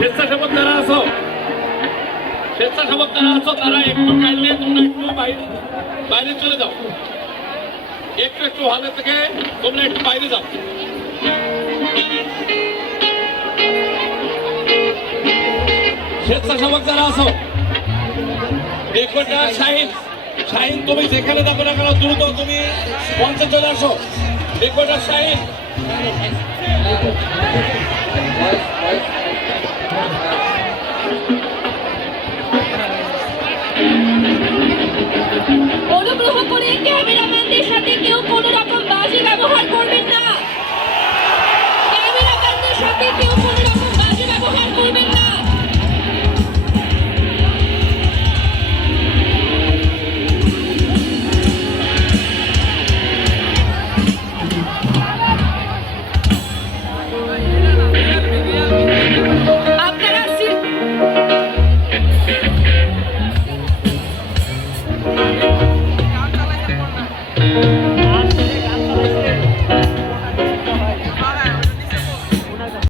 স্বেচ্ছাসেবক যারা আছো, স্বেচ্ছাসেবক যারা আছো তারা একটু কাইলে তোমরা একটু বাইরে চলে যাও, একটু একটু হলে থেকে তোমরা একটু বাইরে যাও। স্বেচ্ছাসেবক যারা আছো দেখো, শাহিন শাহিন তুমি যেখানে দেখো না কেন দ্রুত তুমি মঞ্চে চলে আসো। দেখো শাহিন, অনুগ্রহ করে ক্যামেরাম্যানদের সাথে কেউ কোনো রকম বাজে ব্যবহার করবেন না। ক্যামেরাম্যানদের সাথে কেউ কোনো রকম বাজে ব্যবহার করবেন না। আপনারা